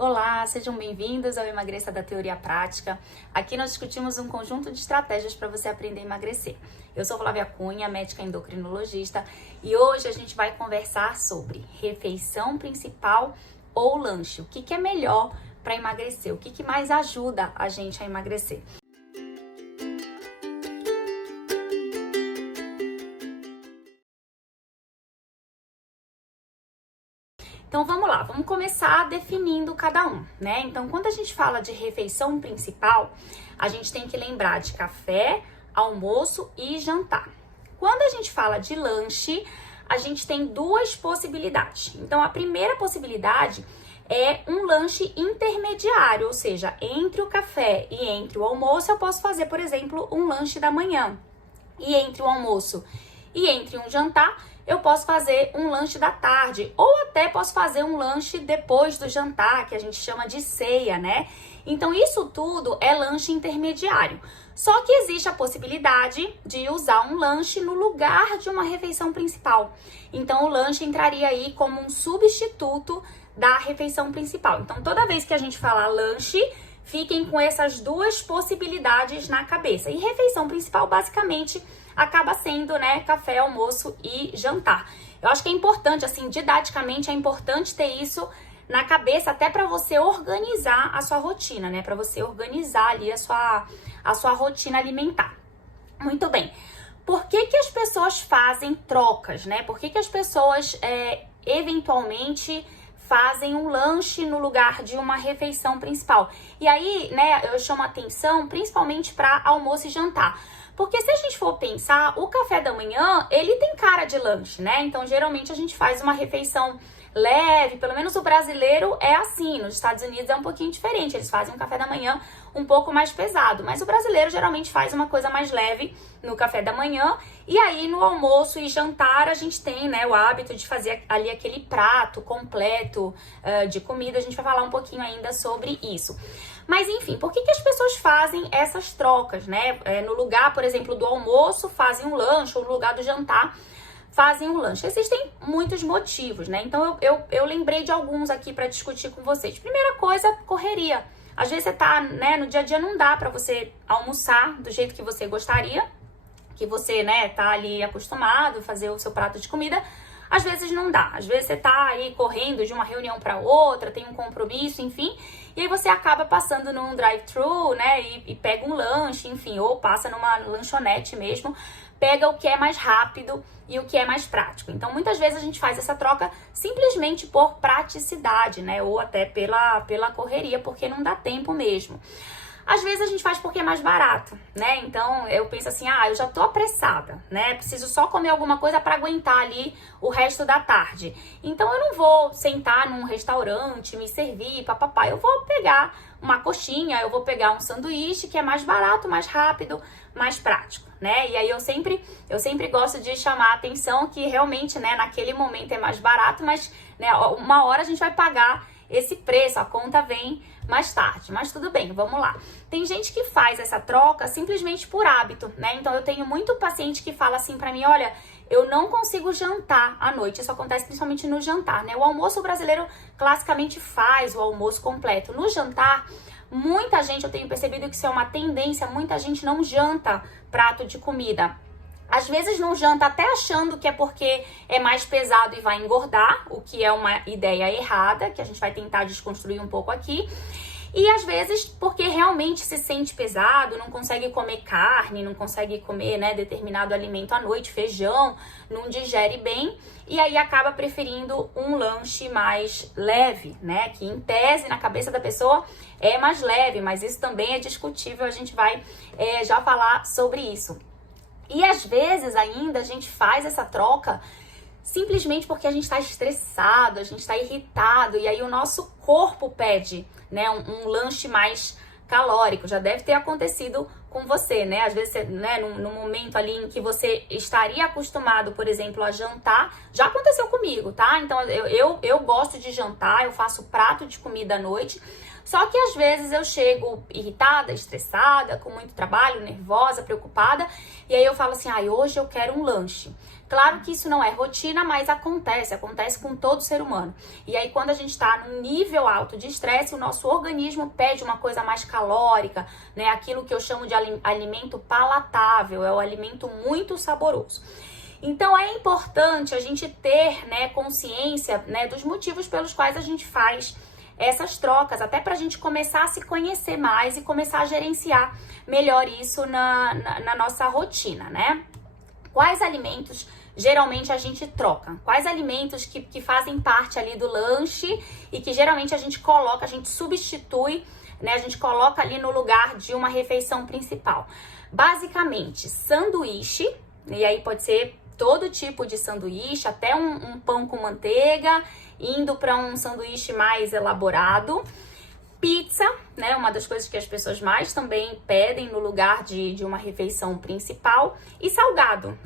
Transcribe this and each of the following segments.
Olá, sejam bem-vindos ao Emagreça da Teoria Prática. Aqui nós discutimos um conjunto de estratégias para você aprender a emagrecer. Eu sou Flávia Cunha, médica endocrinologista, e hoje a gente vai conversar sobre refeição principal ou lanche. O que é melhor para emagrecer? O que mais ajuda a gente a emagrecer? Então vamos lá, vamos começar definindo cada um, né? Então quando a gente fala de refeição principal, a gente tem que lembrar de café, almoço e jantar. Quando a gente fala de lanche, a gente tem duas possibilidades. Então a primeira possibilidade é um lanche intermediário, ou seja, entre o café e entre o almoço eu posso fazer, por exemplo, um lanche da manhã. E entre o almoço e entre um jantar, eu posso fazer um lanche da tarde, ou até posso fazer um lanche depois do jantar, que a gente chama de ceia, né? Então, isso tudo é lanche intermediário. Só que existe a possibilidade de usar um lanche no lugar de uma refeição principal. Então, o lanche entraria aí como um substituto da refeição principal. Então, toda vez que a gente falar lanche, fiquem com essas duas possibilidades na cabeça. E refeição principal, basicamente, acaba sendo, né, café, almoço e jantar. Eu acho que é importante, assim, didaticamente é importante ter isso na cabeça, até para você organizar a sua rotina, né, para você organizar ali a sua rotina alimentar. Muito bem. Por que as pessoas fazem trocas, né? Por que as pessoas, eventualmente, fazem um lanche no lugar de uma refeição principal? E aí, né, eu chamo a atenção principalmente para almoço e jantar. Porque se a gente for pensar, o café da manhã, ele tem cara de lanche, né? Então, geralmente, a gente faz uma refeição leve, pelo menos o brasileiro é assim. Nos Estados Unidos é um pouquinho diferente, eles fazem um café da manhã um pouco mais pesado. Mas o brasileiro geralmente faz uma coisa mais leve no café da manhã. E aí, no almoço e jantar, a gente tem, né, o hábito de fazer ali aquele prato completo de comida. A gente vai falar um pouquinho ainda sobre isso. Mas enfim, por que as pessoas fazem essas trocas, né? No lugar, por exemplo, do almoço, fazem um lanche, ou no lugar do jantar, fazem um lanche. Existem muitos motivos, né? Então eu lembrei de alguns aqui para discutir com vocês. Primeira coisa, correria. Às vezes você tá, né, no dia a dia não dá para você almoçar do jeito que você gostaria, que você, né, tá ali acostumado a fazer o seu prato de comida. Às vezes não dá, às vezes você tá aí correndo de uma reunião para outra, tem um compromisso, enfim, e aí você acaba passando num drive-thru, né, e pega um lanche, enfim, ou passa numa lanchonete mesmo, pega o que é mais rápido e o que é mais prático. Então, muitas vezes a gente faz essa troca simplesmente por praticidade, né, ou até pela correria, porque não dá tempo mesmo. Às vezes a gente faz porque é mais barato, né? Então eu penso assim, eu já tô apressada, né? Preciso só comer alguma coisa para aguentar ali o resto da tarde. Então eu não vou sentar num restaurante, me servir, papapá. Eu vou pegar uma coxinha, eu vou pegar um sanduíche que é mais barato, mais rápido, mais prático, né? E aí eu sempre gosto de chamar a atenção que realmente, né, naquele momento é mais barato, mas, né, uma hora a gente vai pagar esse preço, a conta vem mais tarde, mas tudo bem, vamos lá. Tem gente que faz essa troca simplesmente por hábito, né? Então eu tenho muito paciente que fala assim pra mim, olha, eu não consigo jantar à noite, isso acontece principalmente no jantar, né? O almoço brasileiro classicamente faz o almoço completo. No jantar, muita gente, eu tenho percebido que isso é uma tendência, muita gente não janta prato de comida. Às vezes não janta até achando que é porque é mais pesado e vai engordar, o que é uma ideia errada, que a gente vai tentar desconstruir um pouco aqui. E às vezes porque realmente se sente pesado, não consegue comer carne, não consegue comer, né, determinado alimento à noite, feijão, não digere bem. E aí acaba preferindo um lanche mais leve, né, que em tese na cabeça da pessoa é mais leve, mas isso também é discutível, a gente vai já falar sobre isso. E às vezes ainda a gente faz essa troca simplesmente porque a gente está estressado, a gente está irritado, e aí o nosso corpo pede, né, um lanche mais calórico. Já deve ter acontecido com você, né? Às vezes, né, no momento ali em que você estaria acostumado, por exemplo, a jantar, já aconteceu comigo, tá? Então eu gosto de jantar, eu faço prato de comida à noite. Só que às vezes eu chego irritada, estressada, com muito trabalho, nervosa, preocupada, e aí eu falo assim, hoje eu quero um lanche. Claro que isso não é rotina, mas acontece com todo ser humano. E aí, quando a gente está num nível alto de estresse, o nosso organismo pede uma coisa mais calórica, né? Aquilo que eu chamo de alimento palatável, é o alimento muito saboroso. Então, é importante a gente ter, né, consciência, né, dos motivos pelos quais a gente faz essas trocas, até para a gente começar a se conhecer mais e começar a gerenciar melhor isso na nossa rotina, né? Quais alimentos geralmente a gente troca? Quais alimentos que fazem parte ali do lanche e que geralmente a gente coloca, a gente substitui, né? A gente coloca ali no lugar de uma refeição principal. Basicamente, sanduíche, e aí pode ser todo tipo de sanduíche, até um pão com manteiga, indo para um sanduíche mais elaborado. Pizza, né? Uma das coisas que as pessoas mais também pedem no lugar de uma refeição principal. E salgado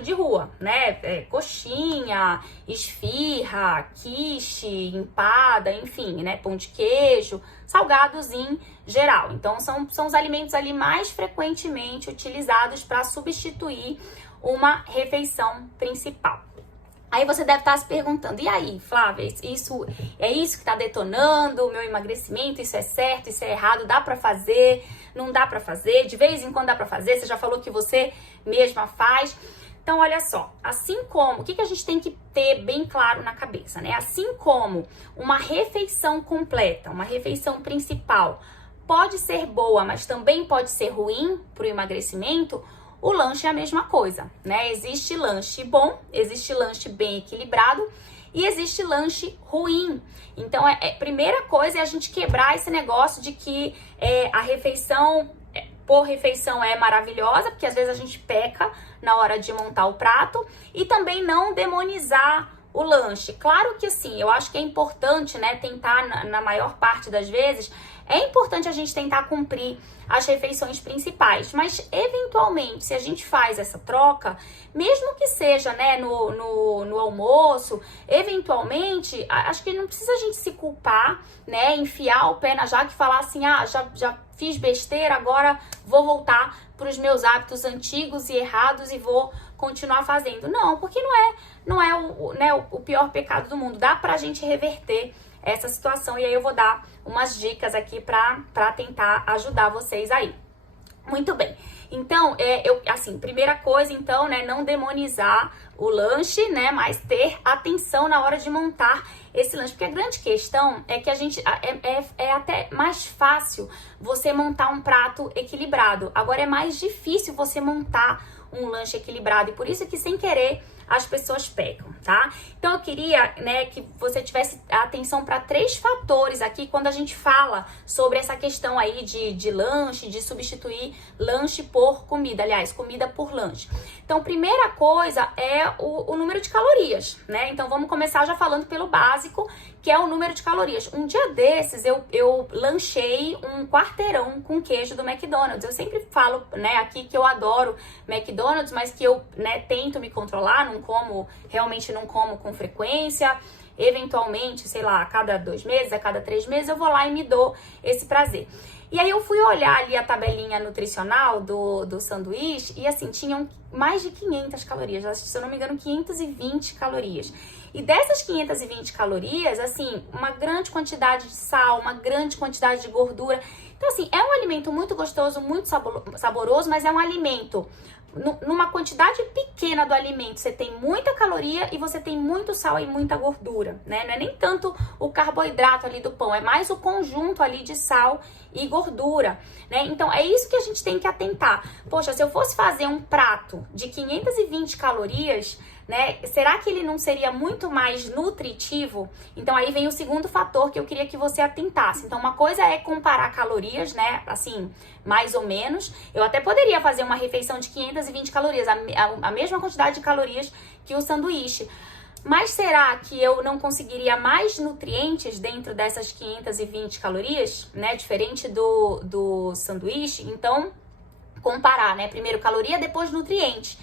de rua, né? Coxinha, esfirra, quiche, empada, enfim, né? Pão de queijo, salgados em geral. Então, são os alimentos ali mais frequentemente utilizados para substituir uma refeição principal. Aí você deve estar se perguntando, e aí, Flávia, isso que está detonando o meu emagrecimento? Isso é certo, isso é errado, dá para fazer, não dá para fazer, de vez em quando dá para fazer, você já falou que você mesma faz. Então, olha só, assim como, o que a gente tem que ter bem claro na cabeça, né? Assim como uma refeição completa, uma refeição principal, pode ser boa, mas também pode ser ruim para o emagrecimento, o lanche é a mesma coisa, né? Existe lanche bom, existe lanche bem equilibrado e existe lanche ruim. Então, primeira coisa é a gente quebrar esse negócio de que a refeição por refeição é maravilhosa, porque às vezes a gente peca na hora de montar o prato, e também não demonizar o lanche. Claro que sim, eu acho que é importante, né, tentar na maior parte das vezes, é importante a gente tentar cumprir as refeições principais, mas eventualmente, se a gente faz essa troca, mesmo que seja, né, no almoço, eventualmente, acho que não precisa a gente se culpar, né, enfiar o pé na jaca e falar assim, já fiz besteira, agora vou voltar para os meus hábitos antigos e errados e vou continuar fazendo. Não, porque não é o pior pecado do mundo. Dá pra gente reverter essa situação, e aí eu vou dar umas dicas aqui pra tentar ajudar vocês aí. Muito bem. Então, primeira coisa, então, né, não demonizar o lanche, né, mas ter atenção na hora de montar esse lanche. Porque a grande questão é que a gente, é até mais fácil você montar um prato equilibrado. Agora, é mais difícil você montar um lanche equilibrado, e por isso que, sem querer, as pessoas pecam, tá? Então, eu queria, né, que você tivesse atenção para 3 fatores aqui quando a gente fala sobre essa questão aí de lanche, de substituir lanche por comida, aliás, comida por lanche. Então, primeira coisa é o número de calorias, né? Então, vamos começar já falando pelo básico, que é o número de calorias. Um dia desses, eu lanchei um quarteirão com queijo do McDonald's. Eu sempre falo, né, aqui que eu adoro McDonald's, mas que eu, né, tento me controlar, realmente não como com frequência. Eventualmente, sei lá, a cada 2 meses, a cada 3 meses, eu vou lá e me dou esse prazer. E aí eu fui olhar ali a tabelinha nutricional do sanduíche e assim, tinham mais de 500 calorias, se eu não me engano, 520 calorias. E dessas 520 calorias, assim, uma grande quantidade de sal, uma grande quantidade de gordura. Então, assim, é um alimento muito gostoso, muito saboroso, mas é um alimento, numa quantidade pequena do alimento, você tem muita caloria e você tem muito sal e muita gordura, né? Não é nem tanto o carboidrato ali do pão, é mais o conjunto ali de sal e gordura, né? Então, é isso que a gente tem que atentar. Poxa, se eu fosse fazer um prato de 520 calorias, né, será que ele não seria muito mais nutritivo? Então, aí vem o segundo fator que eu queria que você atentasse. Então, uma coisa é comparar calorias, né, assim, mais ou menos. Eu até poderia fazer uma refeição de 520 calorias, a mesma quantidade de calorias que o sanduíche. Mas será que eu não conseguiria mais nutrientes dentro dessas 520 calorias, né, diferente do sanduíche? Então, comparar, né, primeiro caloria, depois nutrientes.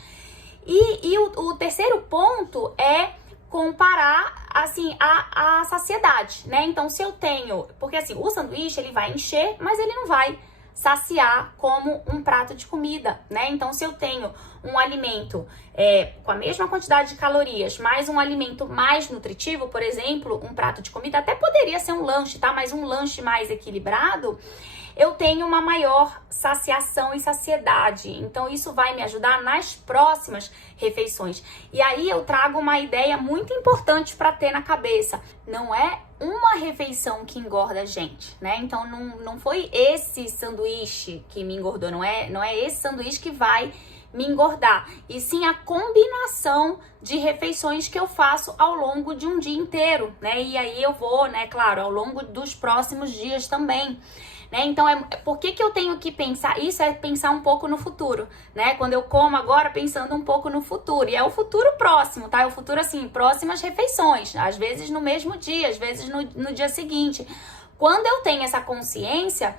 E o terceiro ponto é comparar, assim, a saciedade, né? Então, se eu tenho... Porque, assim, o sanduíche, ele vai encher, mas ele não vai saciar como um prato de comida, né? Então, se eu tenho um alimento com a mesma quantidade de calorias, mais um alimento mais nutritivo, por exemplo, um prato de comida, até poderia ser um lanche, tá? Mas um lanche mais equilibrado, eu tenho uma maior saciação e saciedade. Então, isso vai me ajudar nas próximas refeições. E aí, eu trago uma ideia muito importante para ter na cabeça. Não é uma refeição que engorda a gente, né? Então, não foi esse sanduíche que me engordou. Não é esse sanduíche que vai me engordar. E sim a combinação de refeições que eu faço ao longo de um dia inteiro, né? E aí eu vou, né, claro, ao longo dos próximos dias também. Né? Então, por que eu tenho que pensar? Isso é pensar um pouco no futuro, né? Quando eu como agora, pensando um pouco no futuro. E é o futuro próximo, tá? É o futuro, assim, próximas refeições. Às vezes no mesmo dia, às vezes no dia seguinte. Quando eu tenho essa consciência,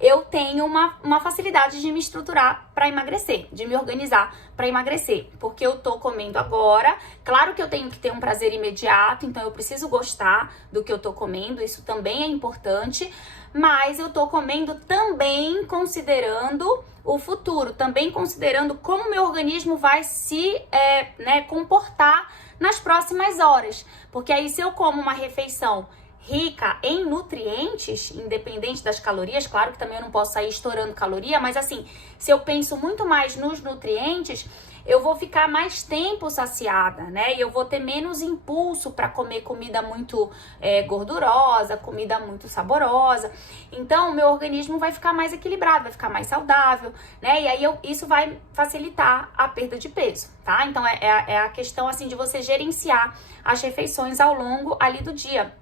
eu tenho uma facilidade de me estruturar para emagrecer, de me organizar para emagrecer, porque eu tô comendo agora. Claro que eu tenho que ter um prazer imediato, então eu preciso gostar do que eu tô comendo, isso também é importante, mas eu tô comendo também considerando o futuro, também considerando como meu organismo vai se comportar nas próximas horas, porque aí se eu como uma refeição rica em nutrientes, independente das calorias, claro que também eu não posso sair estourando caloria, mas assim, se eu penso muito mais nos nutrientes, eu vou ficar mais tempo saciada, né? E eu vou ter menos impulso para comer comida muito gordurosa, comida muito saborosa. Então, o meu organismo vai ficar mais equilibrado, vai ficar mais saudável, né? E aí isso vai facilitar a perda de peso, tá? Então, é a questão assim de você gerenciar as refeições ao longo ali do dia.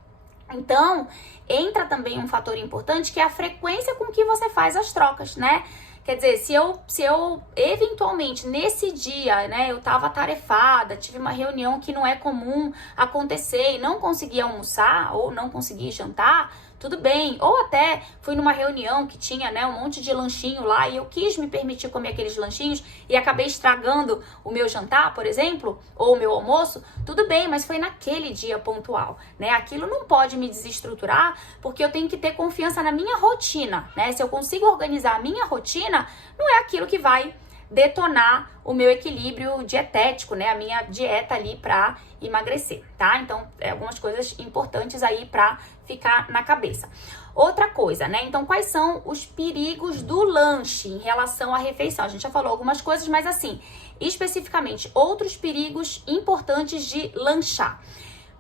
Então, entra também um fator importante que é a frequência com que você faz as trocas, né? Quer dizer, se eu eventualmente nesse dia, né, eu tava atarefada, tive uma reunião que não é comum acontecer e não consegui almoçar ou não consegui jantar, tudo bem. Ou até fui numa reunião que tinha, né, um monte de lanchinho lá e eu quis me permitir comer aqueles lanchinhos e acabei estragando o meu jantar, por exemplo, ou o meu almoço, tudo bem, mas foi naquele dia pontual, né? Aquilo não pode me desestruturar porque eu tenho que ter confiança na minha rotina, né? Se eu consigo organizar a minha rotina, não é aquilo que vai detonar o meu equilíbrio dietético, né? A minha dieta ali pra emagrecer, tá? Então, algumas coisas importantes aí pra ficar na cabeça. Outra coisa, né? Então, quais são os perigos do lanche em relação à refeição? A gente já falou algumas coisas, mas assim, especificamente, outros perigos importantes de lanchar.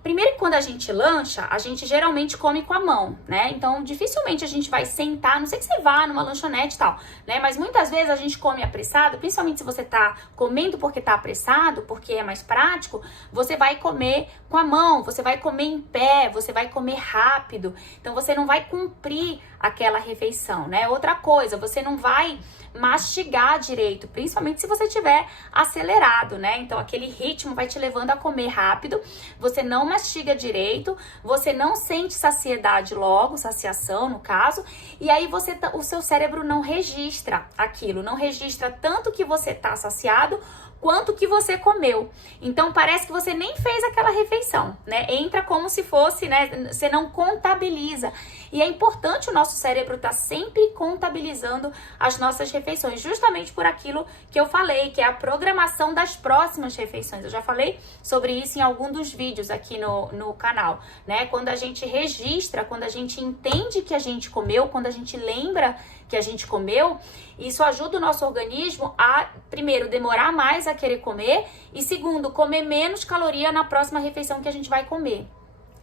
Primeiro que quando a gente lancha, a gente geralmente come com a mão, né? Então, dificilmente a gente vai sentar, a não sei que você vá numa lanchonete e tal, né? Mas muitas vezes a gente come apressado, principalmente se você tá comendo porque tá apressado, porque é mais prático, você vai comer com a mão, você vai comer em pé, você vai comer rápido. Então, você não vai cumprir aquela refeição, né? Outra coisa, você não vai mastigar direito, principalmente se você tiver acelerado, né? Então, aquele ritmo vai te levando a comer rápido, você não mastiga direito, você não sente saciedade logo, saciação no caso, e aí o seu cérebro não registra aquilo, não registra tanto que você tá saciado quanto que você comeu. Então parece que você nem fez aquela refeição, né? Entra como se fosse, né? Você não contabiliza. E é importante o nosso cérebro estar sempre contabilizando as nossas refeições, justamente por aquilo que eu falei, que é a programação das próximas refeições. Eu já falei sobre isso em algum dos vídeos aqui no canal, né? Quando a gente registra, quando a gente entende que a gente comeu, quando a gente lembra que a gente comeu, isso ajuda o nosso organismo a, primeiro, demorar mais a querer comer e, segundo, comer menos caloria na próxima refeição que a gente vai comer.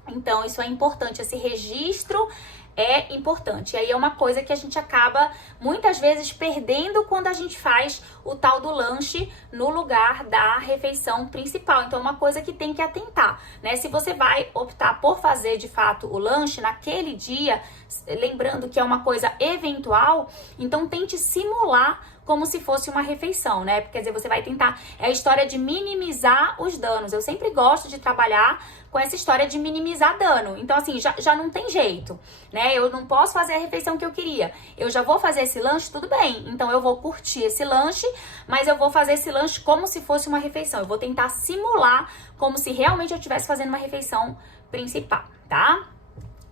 Então, isso é importante, esse registro é importante. E aí é uma coisa que a gente acaba, muitas vezes, perdendo quando a gente faz o tal do lanche no lugar da refeição principal. Então, é uma coisa que tem que atentar, né? Se você vai optar por fazer, de fato, o lanche naquele dia, lembrando que é uma coisa eventual, então tente simular como se fosse uma refeição, né? Quer dizer, você vai tentar, é a história de minimizar os danos. Eu sempre gosto de trabalhar com essa história de minimizar dano. Então, assim, já não tem jeito, né? Eu não posso fazer a refeição que eu queria. Eu já vou fazer esse lanche, tudo bem. Então, eu vou curtir esse lanche, mas eu vou fazer esse lanche como se fosse uma refeição. Eu vou tentar simular como se realmente eu estivesse fazendo uma refeição principal, tá?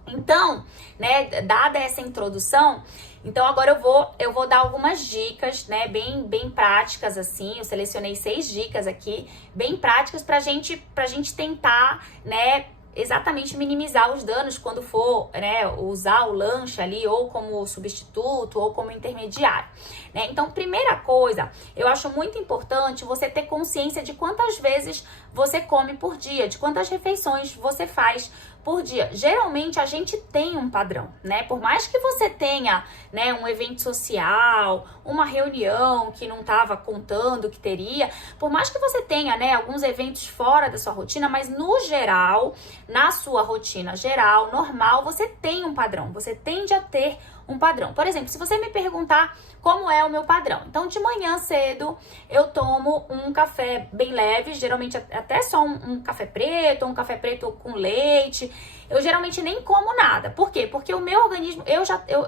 Então, né, dada essa introdução, então agora eu vou dar algumas dicas, né, bem práticas assim. Eu selecionei 6 dicas aqui, bem práticas pra gente tentar, né, exatamente minimizar os danos quando for, né, usar o lanche ali ou como substituto ou como intermediário, né? Então, primeira coisa, eu acho muito importante você ter consciência de quantas vezes você come por dia, de quantas refeições você faz por dia. Geralmente a gente tem um padrão, né? Por mais que você tenha, né, um evento social, uma reunião que não estava contando que teria, por mais que você tenha, né, alguns eventos fora da sua rotina, mas no geral, na sua rotina geral, normal, você tem um padrão, você tende a ter um padrão. Por exemplo, se você me perguntar como é o meu padrão, então de manhã cedo eu tomo um café bem leve, geralmente até só um café preto, um café preto com leite. Eu geralmente nem como nada. Por quê? Porque o meu organismo, eu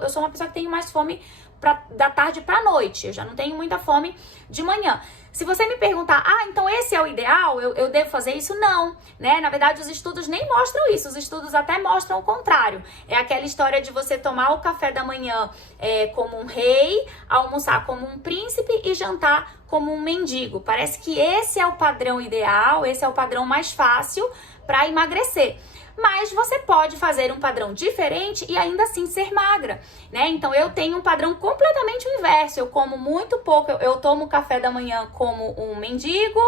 sou uma pessoa que tem mais fome da tarde pra noite, eu já não tenho muita fome de manhã. Se você me perguntar, então esse é o ideal, eu devo fazer isso? Não, né? Na verdade, os estudos nem mostram isso, os estudos até mostram o contrário. É aquela história de você tomar o café da manhã como um rei, almoçar como um príncipe e jantar como um mendigo. Parece que esse é o padrão ideal, esse é o padrão mais fácil para emagrecer. Mas você pode fazer um padrão diferente e ainda assim ser magra, né? Então eu tenho um padrão completamente inverso. Eu como muito pouco, eu tomo café da manhã como um mendigo,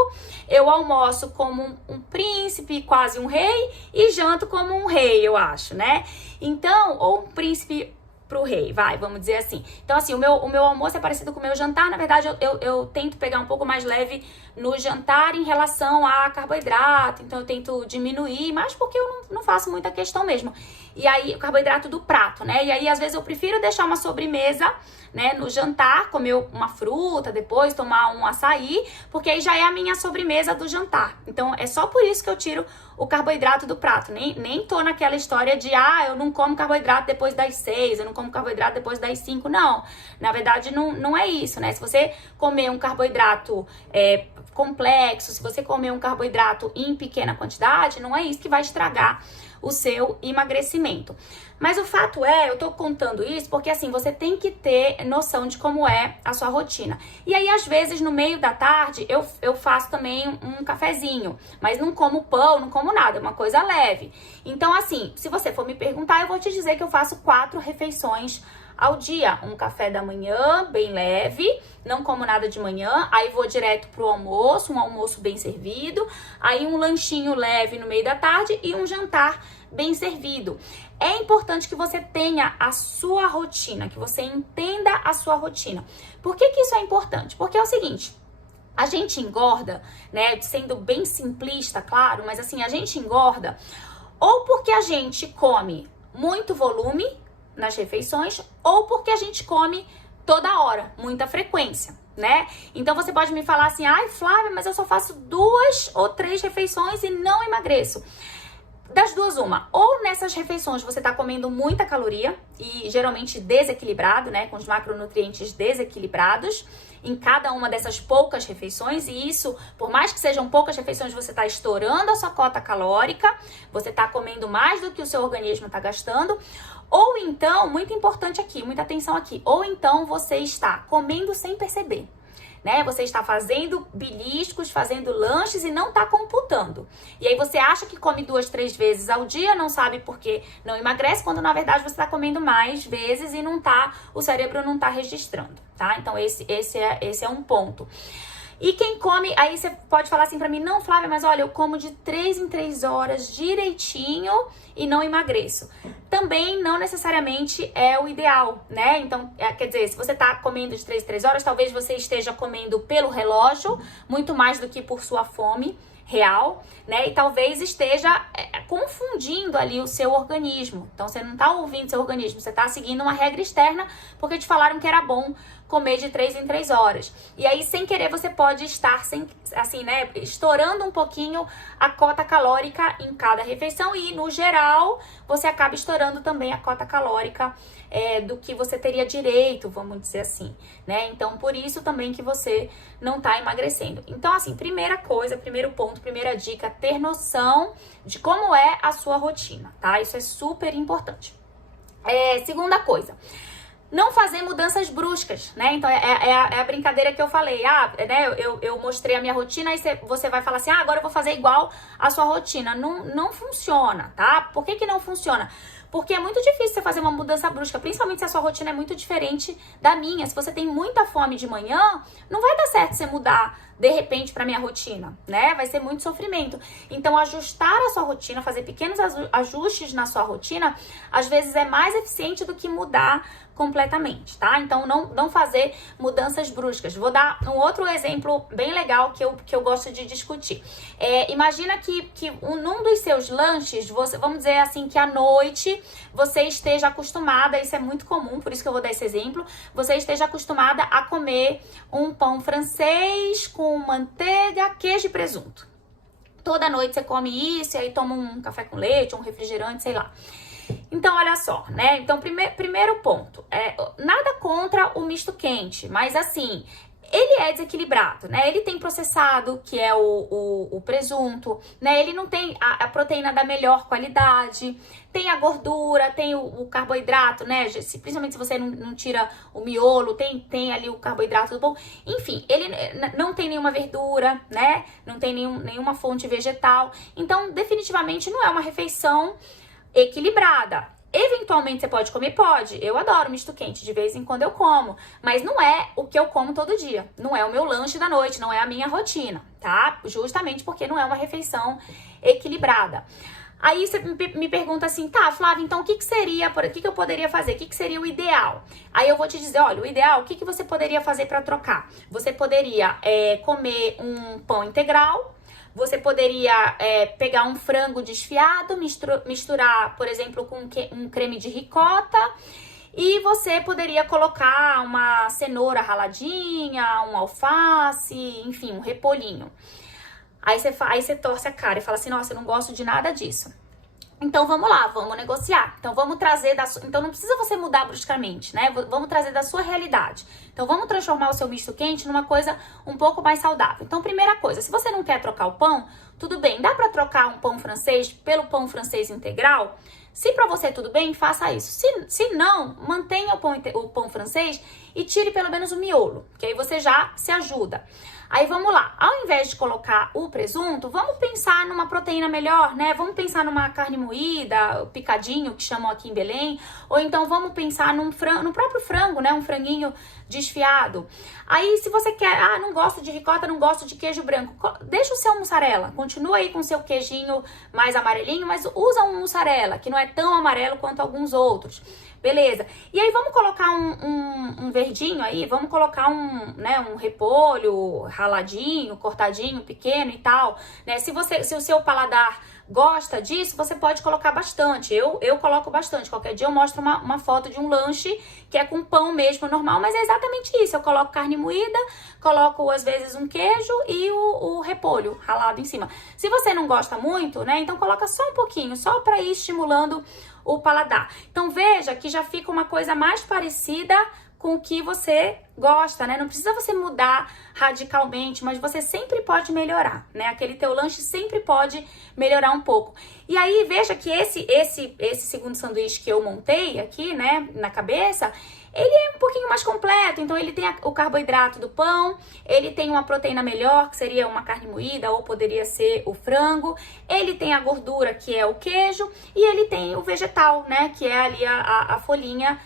eu almoço como um príncipe, quase um rei, e janto como um rei, eu acho, né? Então, ou um príncipe pro rei, vamos dizer assim. Então, assim, o meu almoço é parecido com o meu jantar. Na verdade, eu tento pegar um pouco mais leve no jantar em relação a carboidrato. Então, eu tento diminuir, mas porque eu não faço muita questão mesmo. E aí, o carboidrato do prato, né? E aí, às vezes, eu prefiro deixar uma sobremesa, né, no jantar, comer uma fruta, depois tomar um açaí, porque aí já é a minha sobremesa do jantar. Então, é só por isso que eu tiro o carboidrato do prato. Nem tô naquela história de, eu não como carboidrato depois das 6, eu não como carboidrato depois das 5. Não, na verdade, não é isso, né? Se você comer um carboidrato complexo, se você comer um carboidrato em pequena quantidade, não é isso que vai estragar o seu emagrecimento. Mas o fato eu tô contando isso porque assim, você tem que ter noção de como é a sua rotina. E aí, às vezes, no meio da tarde, eu faço também um cafezinho, mas não como pão, não como nada, é uma coisa leve. Então, assim, se você for me perguntar, eu vou te dizer que eu faço 4 refeições ao dia. Um café da manhã, bem leve, não como nada de manhã, aí vou direto pro almoço, um almoço bem servido, aí um lanchinho leve no meio da tarde e um jantar bem servido. É importante que você tenha a sua rotina, que você entenda a sua rotina. Por que isso é importante? Porque é o seguinte, a gente engorda, né, sendo bem simplista, claro, mas assim, a gente engorda ou porque a gente come muito volume nas refeições, ou porque a gente come toda hora, muita frequência, né? Então você pode me falar assim, Flávia, mas eu só faço 2 ou 3 refeições e não emagreço. Das duas, uma, ou nessas refeições você tá comendo muita caloria e geralmente desequilibrado, né, com os macronutrientes desequilibrados em cada uma dessas poucas refeições, e isso, por mais que sejam poucas refeições, você tá estourando a sua cota calórica, você tá comendo mais do que o seu organismo tá gastando, ou então, muito importante aqui, muita atenção aqui, ou então você está comendo sem perceber, né? Você está fazendo beliscos, fazendo lanches e não está computando. E aí você acha que come 2, 3 vezes ao dia, não sabe por que não emagrece, quando na verdade você está comendo mais vezes e o cérebro não está registrando, tá? Então esse é um ponto. E quem come, aí você pode falar assim pra mim, não, Flávia, mas olha, eu como de 3 em 3 horas direitinho e não emagreço. Também não necessariamente é o ideal, né? Então, quer dizer, se você tá comendo de 3 em 3 horas, talvez você esteja comendo pelo relógio, muito mais do que por sua fome real, né? E talvez esteja confundindo ali o seu organismo. Então, você não tá ouvindo seu organismo, você tá seguindo uma regra externa porque te falaram que era bom comer de 3 em 3 horas. E aí, sem querer, você pode estar, assim, né, estourando um pouquinho a cota calórica em cada refeição e, no geral, você acaba estourando também a cota calórica do que você teria direito, vamos dizer assim, né? Então, por isso também que você não tá emagrecendo. Então, assim, primeira coisa, primeiro ponto ponto, primeira dica, ter noção de como é a sua rotina, tá? Isso é super importante. Segunda coisa, não fazer mudanças bruscas, né? Então, é a brincadeira que eu falei. Né? Eu mostrei a minha rotina, aí você vai falar assim, agora eu vou fazer igual a sua rotina. Não funciona, tá? Por que não funciona? Porque é muito difícil você fazer uma mudança brusca, principalmente se a sua rotina é muito diferente da minha. Se você tem muita fome de manhã, não vai dar certo você mudar de repente para minha rotina, né? Vai ser muito sofrimento. Então, ajustar a sua rotina, fazer pequenos ajustes na sua rotina, às vezes é mais eficiente do que mudar completamente, tá? Então, não fazer mudanças bruscas. Vou dar um outro exemplo bem legal que eu gosto de discutir. Imagina que num dos seus lanches, vamos dizer assim, que à noite você esteja acostumada, isso é muito comum, por isso que eu vou dar esse exemplo, você esteja acostumada a comer um pão francês com manteiga, queijo e presunto. Toda noite você come isso e aí toma um café com leite, um refrigerante, sei lá. Então, olha só, né? Então, primeiro ponto, nada contra o misto quente, mas assim, ele é desequilibrado, né? Ele tem processado, que é o presunto, né? Ele não tem a proteína da melhor qualidade, tem a gordura, tem o carboidrato, né? Principalmente se você não tira o miolo, tem ali o carboidrato do bom. Enfim, ele não tem nenhuma verdura, né? Não tem nenhuma fonte vegetal. Então, definitivamente não é uma refeição equilibrada. Eventualmente você pode comer? Pode. Eu adoro misto quente, de vez em quando eu como. Mas não é o que eu como todo dia. Não é o meu lanche da noite, não é a minha rotina, tá? Justamente porque não é uma refeição equilibrada. Aí você me pergunta assim, tá, Flávia, então o que eu poderia fazer? O que seria o ideal? Aí eu vou te dizer, olha, o ideal, o que você poderia fazer para trocar? Você poderia comer um pão integral. Você poderia pegar um frango desfiado, misturar, por exemplo, com um creme de ricota. E você poderia colocar uma cenoura raladinha, um alface, enfim, um repolhinho. Aí você torce a cara e fala assim, nossa, eu não gosto de nada disso. Então, vamos lá, vamos negociar. Então, vamos trazer Então, não precisa você mudar bruscamente, né? Vamos trazer da sua realidade. Então, vamos transformar o seu misto quente numa coisa um pouco mais saudável. Então, primeira coisa, se você não quer trocar o pão, tudo bem. Dá pra trocar um pão francês pelo pão francês integral? Se pra você tudo bem, faça isso. Se não, mantenha o pão francês e tire pelo menos o miolo, que aí você já se ajuda. Aí vamos lá, ao invés de colocar o presunto, vamos pensar numa proteína melhor, né? Vamos pensar numa carne moída, picadinho, que chamam aqui em Belém. Ou então vamos pensar no próprio frango, né? Um franguinho desfiado. Aí se você quer, não gosto de ricota, não gosto de queijo branco, deixa o seu mussarela. Continua aí com o seu queijinho mais amarelinho, mas usa um mussarela, que não é tão amarelo quanto alguns outros. Beleza. E aí vamos colocar um verdinho aí, vamos colocar um repolho raladinho, cortadinho, pequeno e tal, né? Se o seu paladar gosta disso, você pode colocar bastante. Eu coloco bastante. Qualquer dia eu mostro uma foto de um lanche que é com pão mesmo, normal, mas é exatamente isso. Eu coloco carne moída, coloco às vezes um queijo e o repolho ralado em cima. Se você não gosta muito, né, então coloca só um pouquinho, só para ir estimulando o paladar. Então veja que já fica uma coisa mais parecida com o que você gosta, né? Não precisa você mudar radicalmente, mas você sempre pode melhorar, né? Aquele teu lanche sempre pode melhorar um pouco. E aí, veja que esse segundo sanduíche que eu montei aqui, né, na cabeça, ele é um pouquinho mais completo. Então, ele tem o carboidrato do pão, ele tem uma proteína melhor, que seria uma carne moída, ou poderia ser o frango. Ele tem a gordura, que é o queijo, e ele tem o vegetal, né, que é ali a folhinha,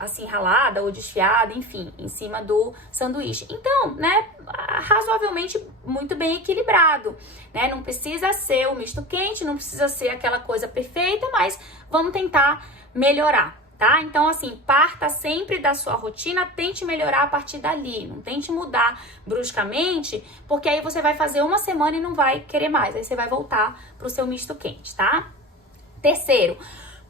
assim, ralada ou desfiada, enfim, em cima do sanduíche. Então, né, razoavelmente muito bem equilibrado, né? Não precisa ser o misto quente, não precisa ser aquela coisa perfeita, mas vamos tentar melhorar, tá? Então, assim, parta sempre da sua rotina, tente melhorar a partir dali, não tente mudar bruscamente, porque aí você vai fazer uma semana e não vai querer mais, aí você vai voltar pro seu misto quente, tá? Terceiro,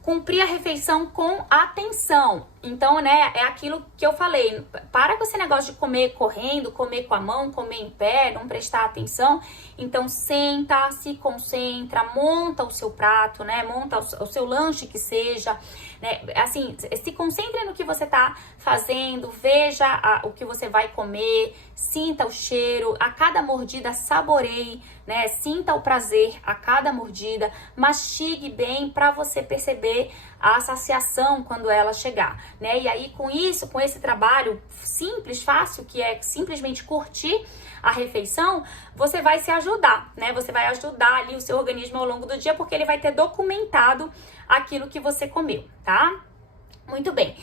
cumprir a refeição com atenção. Então, né, é aquilo que eu falei, para com esse negócio de comer correndo, comer com a mão, comer em pé, não prestar atenção. Então, senta, se concentra, monta o seu prato, né, monta o seu lanche que seja, né, assim, se concentre no que você tá fazendo, veja o que você vai comer, sinta o cheiro, a cada mordida saboreie, né, sinta o prazer a cada mordida, mastigue bem para você perceber a saciação quando ela chegar, né? E aí com isso, com esse trabalho simples, fácil, que é simplesmente curtir a refeição, você vai se ajudar, né? Você vai ajudar ali o seu organismo ao longo do dia, porque ele vai ter documentado aquilo que você comeu, tá? Muito bem.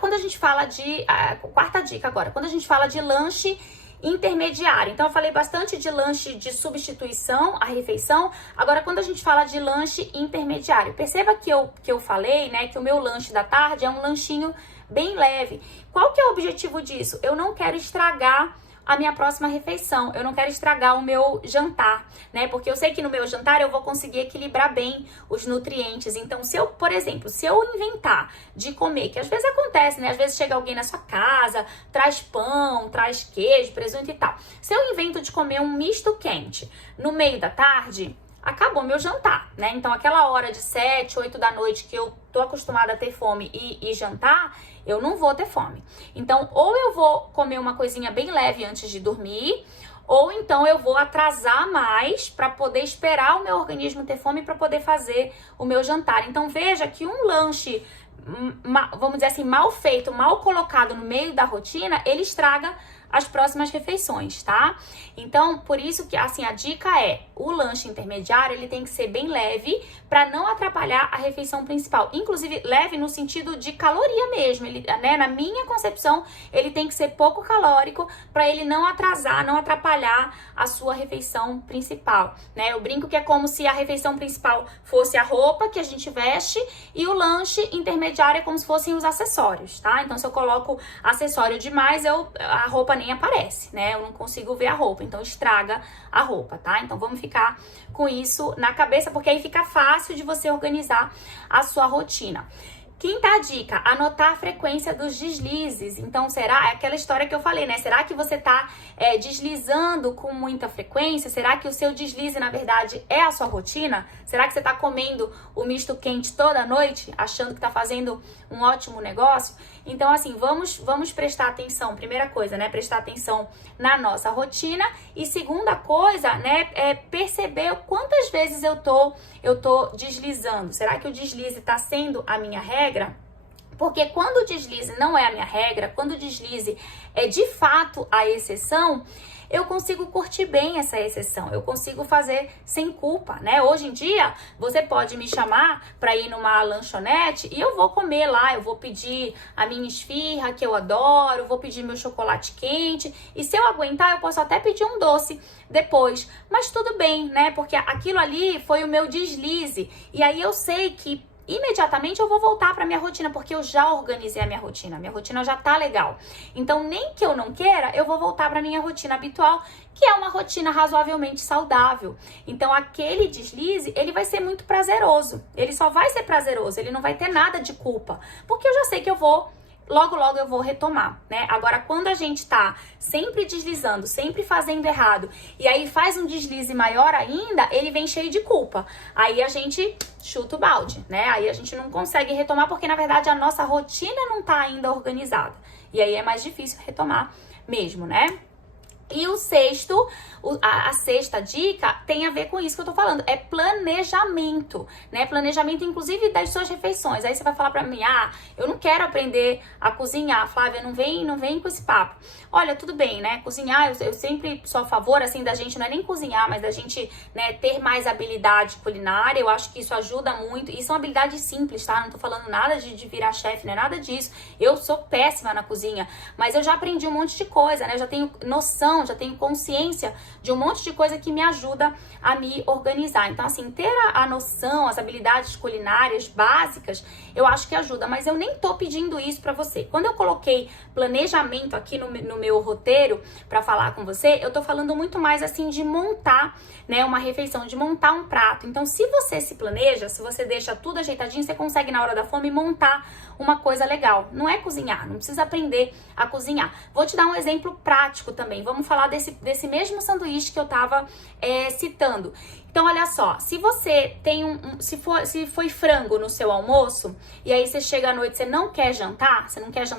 Quando a gente fala de... quarta dica agora. Quando a gente fala de lanche intermediário. Então, eu falei bastante de lanche de substituição à refeição. Agora, quando a gente fala de lanche intermediário, perceba que eu falei, né, que o meu lanche da tarde é um lanchinho bem leve. Qual que é o objetivo disso? Eu não quero estragar a minha próxima refeição, eu não quero estragar o meu jantar, né? Porque eu sei que no meu jantar eu vou conseguir equilibrar bem os nutrientes. Então, se eu, por exemplo, se eu inventar de comer, que às vezes acontece, né? Às vezes chega alguém na sua casa, traz pão, traz queijo, presunto e tal. Se eu invento de comer um misto quente no meio da tarde, acabou meu jantar, né? Então, aquela hora de 7, 8 da noite que eu tô acostumada a ter fome e jantar, eu não vou ter fome. Então, ou eu vou comer uma coisinha bem leve antes de dormir, ou então eu vou atrasar mais para poder esperar o meu organismo ter fome para poder fazer o meu jantar. Então, veja que um lanche, vamos dizer assim, mal feito, mal colocado no meio da rotina, ele estraga as próximas refeições, tá? Então, por isso que, assim, a dica é, o lanche intermediário, ele tem que ser bem leve para não atrapalhar a refeição principal. Inclusive, leve no sentido de caloria mesmo, ele, né? Na minha concepção, ele tem que ser pouco calórico para ele não atrasar, não atrapalhar a sua refeição principal, né? Eu brinco que é como se a refeição principal fosse a roupa que a gente veste e o lanche intermediário é como se fossem os acessórios, tá? Então, se eu coloco acessório demais, a roupa nem aparece, né? Eu não consigo ver a roupa, então estraga a roupa, tá? Então vamos ficar com isso na cabeça, porque aí fica fácil de você organizar a sua rotina. Quinta dica, anotar a frequência dos deslizes. Então, será? É aquela história que eu falei, né? Será que você tá deslizando com muita frequência? Será que o seu deslize, na verdade, é a sua rotina? Será que você tá comendo o misto quente toda noite, achando que tá fazendo um ótimo negócio? Então, assim, vamos prestar atenção. Primeira coisa, né? Prestar atenção na nossa rotina. E segunda coisa, né? É perceber quantas vezes eu tô deslizando. Será que o deslize tá sendo a minha regra? Porque quando o deslize não é a minha regra, quando o deslize é de fato a exceção, eu consigo curtir bem essa exceção, eu consigo fazer sem culpa, né? Hoje em dia, você pode me chamar para ir numa lanchonete e eu vou comer lá, eu vou pedir a minha esfirra, que eu adoro, vou pedir meu chocolate quente, e se eu aguentar, eu posso até pedir um doce depois, mas tudo bem, né? Porque aquilo ali foi o meu deslize, e aí eu sei que imediatamente eu vou voltar para minha rotina, porque eu já organizei a minha rotina já tá legal. Então, nem que eu não queira, eu vou voltar para minha rotina habitual, que é uma rotina razoavelmente saudável. Então, aquele deslize, ele vai ser muito prazeroso. Ele só vai ser prazeroso, ele não vai ter nada de culpa, porque eu já sei que eu vou logo eu vou retomar, né? Agora, quando a gente tá sempre deslizando, sempre fazendo errado, e aí faz um deslize maior ainda, ele vem cheio de culpa. Aí a gente chuta o balde, né? Aí a gente não consegue retomar, porque na verdade a nossa rotina não tá ainda organizada. E aí é mais difícil retomar mesmo, né? E o sexto, a sexta dica tem a ver com isso que eu tô falando, é planejamento, né? Planejamento, inclusive, das suas refeições. Aí você vai falar pra mim, eu não quero aprender a cozinhar, Flávia, não vem com esse papo. Olha, tudo bem, né? Cozinhar, eu sempre sou a favor, assim, da gente, não é nem cozinhar, mas da gente, né, ter mais habilidade culinária. Eu acho que isso ajuda muito, e são habilidades simples, tá? Não tô falando nada de virar chefe, não é nada disso. Eu sou péssima na cozinha, mas eu já aprendi um monte de coisa, né? Eu já tenho noção noção, já tenho consciência de um monte de coisa que me ajuda a me organizar. Então, assim, ter a noção, as habilidades culinárias básicas, eu acho que ajuda, mas eu nem tô pedindo isso pra você. Quando eu coloquei planejamento aqui no meu roteiro pra falar com você, eu tô falando muito mais, assim, de montar, né, uma refeição, de montar um prato. Então, se você se planeja, se você deixa tudo ajeitadinho, você consegue, na hora da fome, montar uma coisa legal. Não é cozinhar, não precisa aprender a cozinhar. Vou te dar um exemplo prático também. Vamos falar desse mesmo sanduíche que eu tava citando. Então, olha só, se você tem se foi frango no seu almoço, e aí você chega à noite, você não quer jantar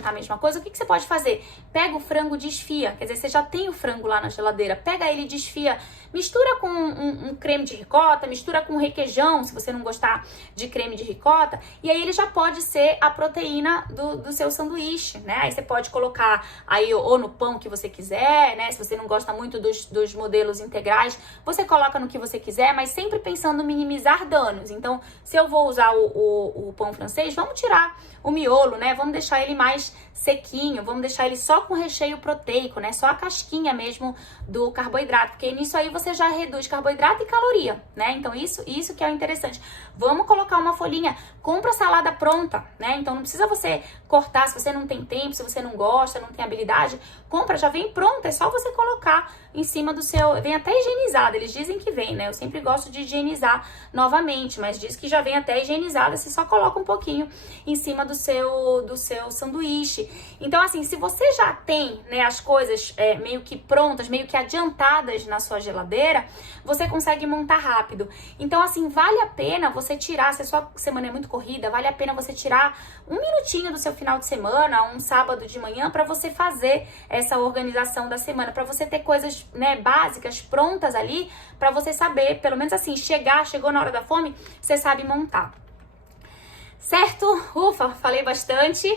a mesma coisa, o que você pode fazer? Pega o frango, desfia, quer dizer, você já tem o frango lá na geladeira, pega ele, desfia, mistura com um creme de ricota, mistura com requeijão, se você não gostar de creme de ricota, e aí ele já pode ser a proteína do seu sanduíche, né? Aí você pode colocar aí ou no pão que você quiser, né? Se você não gosta muito dos modelos integrais, você coloca no que você quiser, mas sempre pensando em minimizar danos. Então, se eu vou usar o pão francês, vamos tirar o miolo, né? Vamos deixar ele mais sequinho, vamos deixar ele só com recheio proteico, né? Só a casquinha mesmo do carboidrato, porque nisso aí você já reduz carboidrato e caloria, né? Então, isso que é o interessante. Vamos colocar uma folhinha, compra salada pronta, né? Então, não precisa você cortar se você não tem tempo, se você não gosta, não tem habilidade, compra, já vem pronta, é só você colocar em cima do seu, vem até higienizado, eles dizem que vem, né? Eu sempre gosto de higienizar novamente, mas diz que já vem até higienizada, você só coloca um pouquinho em cima do seu sanduíche. Então, assim, se você já tem, né, as coisas meio que prontas, meio que adiantadas na sua geladeira, você consegue montar rápido. Então, assim, vale a pena você tirar, se a sua semana é muito corrida, vale a pena você tirar um minutinho do seu final de semana, um sábado de manhã, para você fazer essa organização da semana, para você ter coisas, né, básicas prontas ali, para você saber, pelo menos assim, chegou na hora da fome, você sabe montar. Certo? Ufa, falei bastante.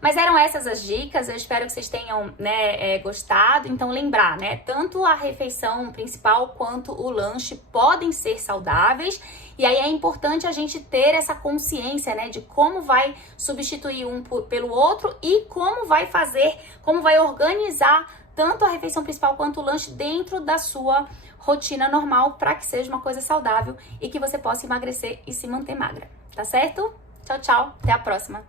Mas eram essas as dicas, eu espero que vocês tenham, né, gostado. Então, lembrar, né, tanto a refeição principal quanto o lanche podem ser saudáveis. E aí é importante a gente ter essa consciência, né, de como vai substituir um pelo outro e como vai organizar tanto a refeição principal quanto o lanche dentro da sua rotina normal para que seja uma coisa saudável e que você possa emagrecer e se manter magra. Tá certo? Tchau, tchau. Até a próxima.